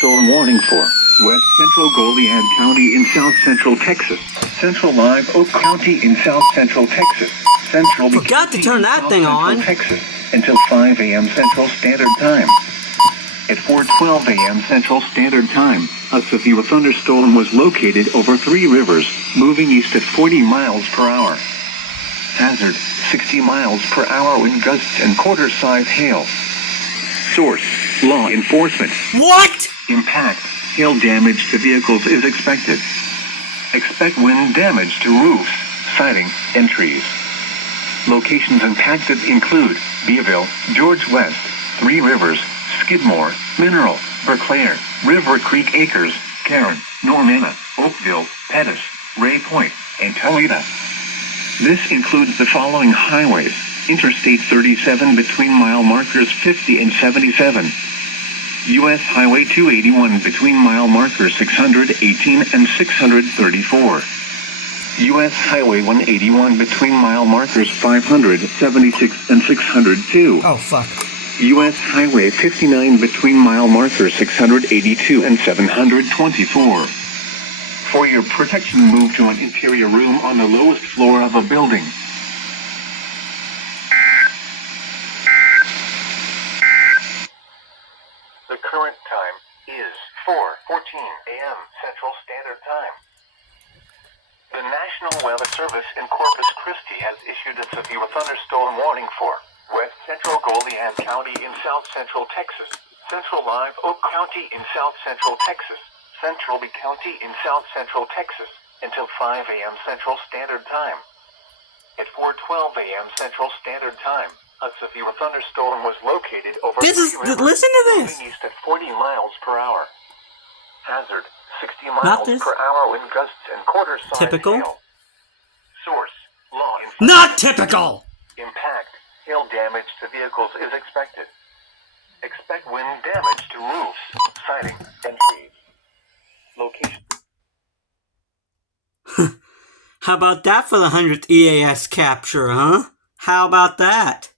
thunderstorm warning for west central Goliad County in south central Texas, central Live Oak County in south central Texas, central Forgot to turn that thing on. Texas until 5 a.m. Central Standard Time. At 4:12 a.m. Central Standard Time, a severe thunderstorm was located over 3 rivers, moving east at 40 miles per hour. Hazard, 60 miles per hour wind gusts and quarter-size hail. Source, law enforcement. What? Impact, hail damage to vehicles is expected. Expect wind damage to roofs, siding, and trees. Locations impacted include Beeville, George West, Three Rivers, Skidmore, Mineral, Berklayer, River Creek Acres, Karen, Normanna, Oakville, Pettis, Ray Point, and Toledo. This includes the following highways: Interstate 37 between mile markers 50 and 77. U.S. Highway 281 between mile markers 618 and 634. U.S. Highway 181 between mile markers 576 and 602. Oh, fuck. U.S. Highway 59 between mile markers 682 and 724. For your protection, move to an interior room on the lowest floor of a building. The current time is 4:14 a.m. Central Standard Time. The National Weather Service in Corpus Christi has issued a severe thunderstorm warning for west central Goliad County in south central Texas, central Live Oak County in south central Texas, central B County in south central Texas, until 5 a.m. Central Standard Time. At 4:12 a.m. Central Standard Time, a severe thunderstorm was located over Listen to this. moving east at 40 miles per hour. Hazard, 60 Not miles this. per hour wind gusts and quarter-size Typical. hail. Source, law enforcement. Not typical! Impact, hail damage to vehicles is expected. Expect wind damage to roofs, siding, and trees. Location. How about that for the 100th EAS capture, huh? How about that?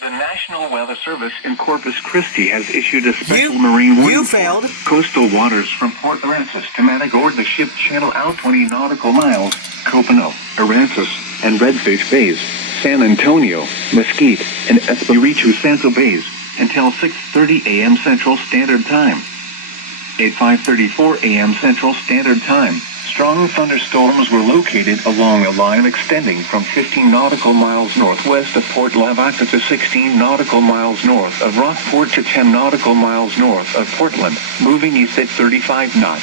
The National Weather Service in Corpus Christi has issued a special marine warning. You failed. Coastal waters from Port Aransas to Matagorda Ship Channel out 20 nautical miles, Copano, Aransas, and Redfish Bays, San Antonio, Mesquite, and Espiritu Santo Bays, until 6:30 a.m. Central Standard Time. At 5:34 a.m. Central Standard Time, strong thunderstorms were located along a line extending from 15 nautical miles northwest of Port Lavaca to 16 nautical miles north of Rockport to 10 nautical miles north of Portland, moving east at 35 knots.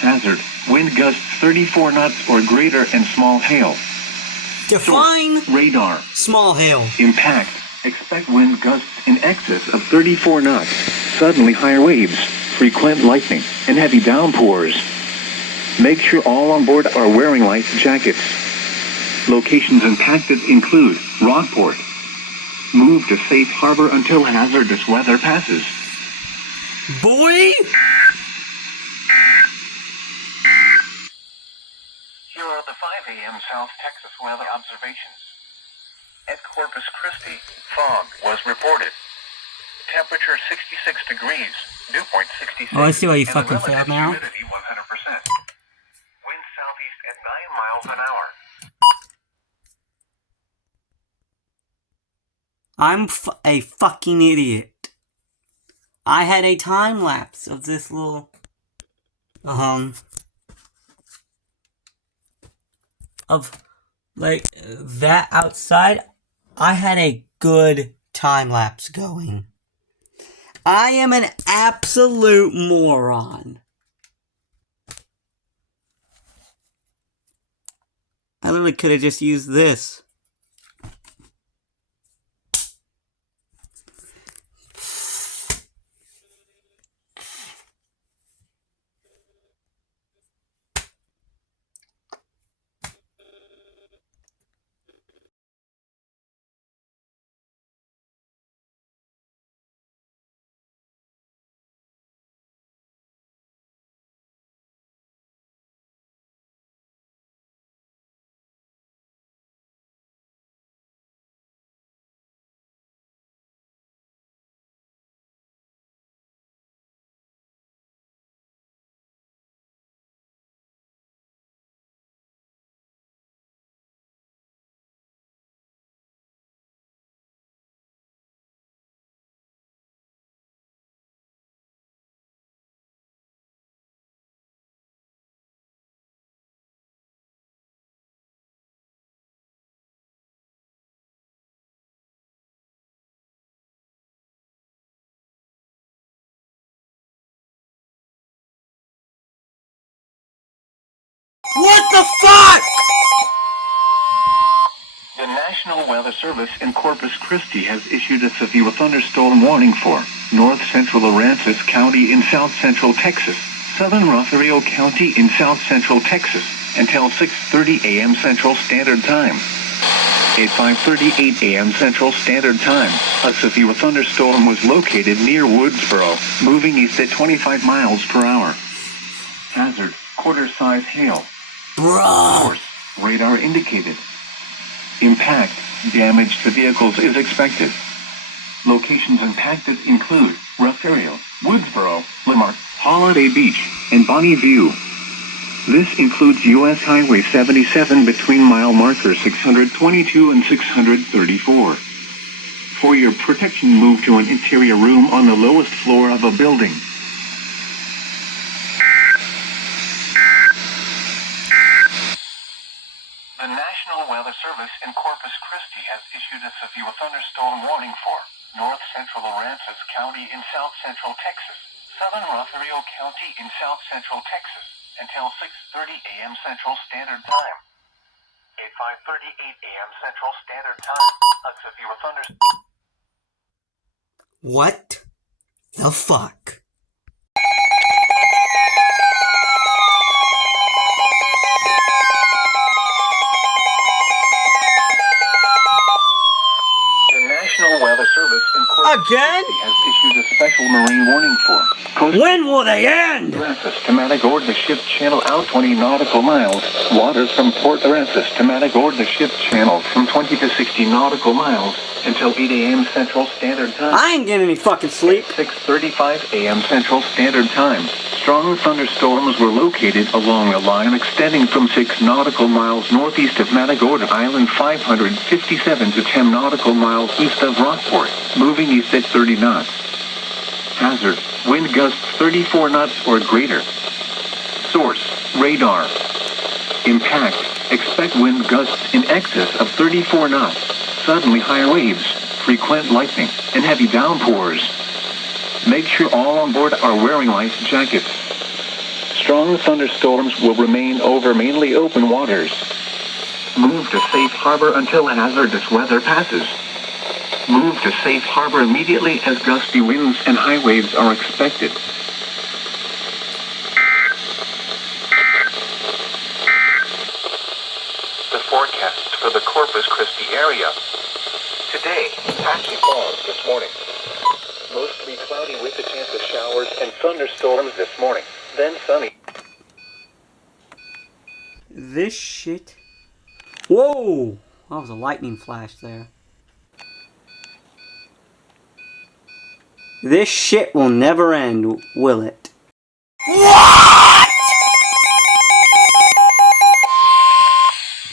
Hazard, wind gusts 34 knots or greater and small hail. Define Source, radar. small hail. Impact, expect wind gusts in excess of 34 knots, suddenly higher waves, frequent lightning, and heavy downpours. Make sure all on board are wearing life jackets. Locations impacted include Rockport. Move to safe harbor until hazardous weather passes. Boy! Here are the 5 a.m. South Texas weather observations. At Corpus Christi, fog was reported. Temperature 66 degrees, dew point 66. Oh, I see why you and fucking the failed relative now. humidity 100%. Wind southeast at 9 miles an hour. I'm a fucking idiot. I had a time lapse of this little, of, like, that outside. I had a good time lapse going. I am an absolute moron. I literally could have just used this. the fuck? The National Weather Service in Corpus Christi has issued a severe thunderstorm warning for north central Aransas County in south central Texas, southern Rosario County in south central Texas, until 6:30 a.m. Central Standard Time. At 5:38 a.m. Central Standard Time, a severe thunderstorm was located near Woodsboro, moving east at 25 miles per hour. Hazard, quarter-size hail. Bruh. Source, radar indicated. Impact, damage to vehicles is expected. Locations impacted include Rosario, Woodsboro, Lamar, Holiday Beach, and Bonnie View. This includes U.S. Highway 77 between mile markers 622 and 634. For your protection, move to an interior room on the lowest floor of a building. The National Weather Service in Corpus Christi has issued a severe thunderstorm warning for north central Aransas County in south central Texas, southern Rosario County in south central Texas, until 6:30 a.m. Central Standard Time. At 5:38 a.m. Central Standard Time, a severe thunderstorm. What the fuck? The National Weather Service in Corpus Again? Christi has issued a special marine warning for coastal When will they end? Aransas to Matagorda Ship Channel out 20 nautical miles. Waters from Port Aransas to Matagorda Ship Channel from 20 to 60 nautical miles until 8 a.m. Central Standard Time. I ain't getting any fucking sleep. 6:35 a.m. Central Standard Time. Strong thunderstorms were located along a line extending from 6 nautical miles northeast of Matagorda Island, 557 to 10 nautical miles east of Rockport, moving east at 30 knots. Hazard, wind gusts 34 knots or greater. Source, radar. Impact, expect wind gusts in excess of 34 knots, suddenly high waves, frequent lightning, and heavy downpours. Make sure all on board are wearing life jackets. Strong thunderstorms will remain over mainly open waters. Move to safe harbor until hazardous weather passes. Move to safe harbor immediately as gusty winds and high waves are expected. The forecast for the Corpus Christi area. Today, patchy fog this morning. Mostly cloudy with a chance of showers and thunderstorms this morning. Then sunny. This shit. Whoa! That was a lightning flash there. This shit will never end, will it? What?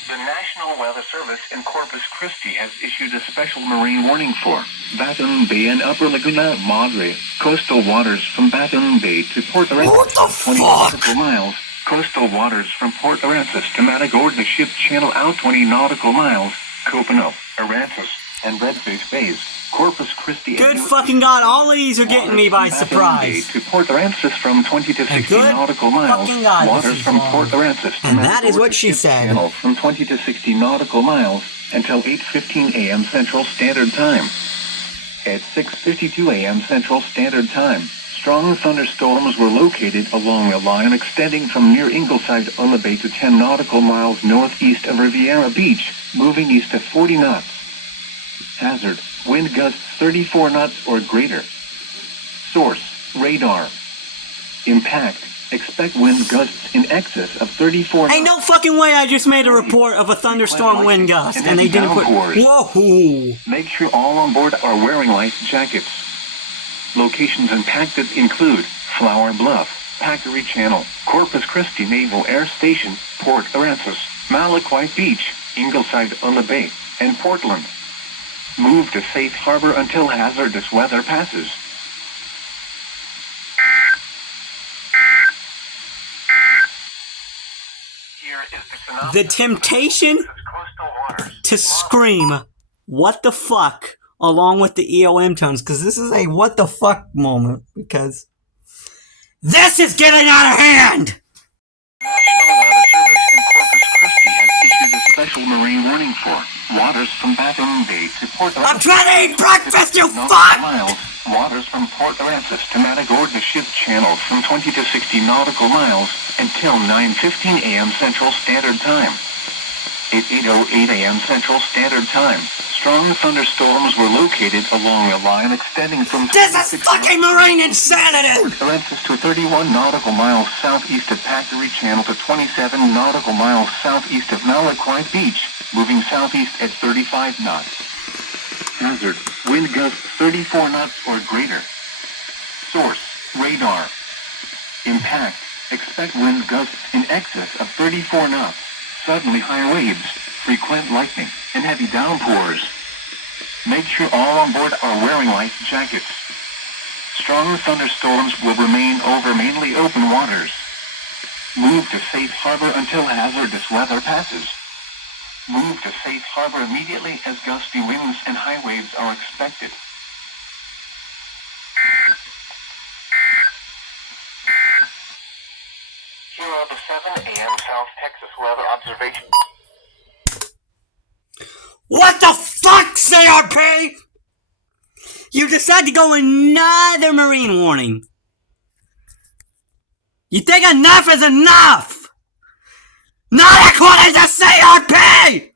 The National Weather Service in Corpus Christi has issued a special marine warning for Baton Bay and Upper Laguna Madre. Coastal waters from Baton Bay to Port What the Aransas, 20 fuck? nautical miles. Coastal waters from Port Aransas to Matagorda Ship Channel out 20 nautical miles. Copano, Aransas, and Redfish Bays. Corpus Christi. Good fucking God, all of these are getting me by surprise. To Port Aransas from 20 to 60 good nautical miles. fucking God, this Waters is from wrong. Port Aransas to And that is Matagorda what she Ship said. Channel from 20 to 60 nautical miles until 8:15 a.m. Central Standard Time. At 6:52 a.m. Central Standard Time, strong thunderstorms were located along a line extending from near Ingleside on the bay to 10 nautical miles northeast of Riviera Beach, moving east at 40 knots. Hazard, wind gusts 34 knots or greater. Source, radar. Impact, expect wind gusts in excess of 34 knots. Ain't no fucking way I just made a report of a thunderstorm wind gust and they didn't put... Whoa! Make sure all on board are wearing life jackets. Locations impacted include Flower Bluff, Packery Channel, Corpus Christi Naval Air Station, Port Aransas, Malaquite Beach, Ingleside on the Bay, and Portland. Move to safe harbor until hazardous weather passes. Here is The temptation to scream, what the fuck, along with the EOM tones, because this is a what the fuck moment, because this is getting out of hand! National Weather Service in Corpus special marine warning for waters from Bathurst Bay to Port Aransas. I'm trying to eat breakfast, you nautical fuck! miles. Waters from Port Aransas to Matagorda ship channels from 20 to 60 nautical miles until 9:15 a.m. Central Standard Time. At 8:08 a.m. Central Standard Time, strong thunderstorms were located along a line extending from This is fucking marine insanity! Aransas to 31 nautical miles southeast of Packery Channel to 27 nautical miles southeast of Malaquai Beach, moving southeast at 35 knots. Hazard, wind gusts 34 knots or greater. Source, radar. Impact, expect wind gusts in excess of 34 knots. Suddenly high waves, frequent lightning, and heavy downpours. Make sure all on board are wearing life jackets. Strong thunderstorms will remain over mainly open waters. Move to safe harbor until hazardous weather passes. Move to safe harbor immediately as gusty winds and high waves are expected. Here are the 7 a.m. South Texas weather observations. What the fuck, CRP? You decide to go another marine warning. You think enough is enough? Not according to CRP!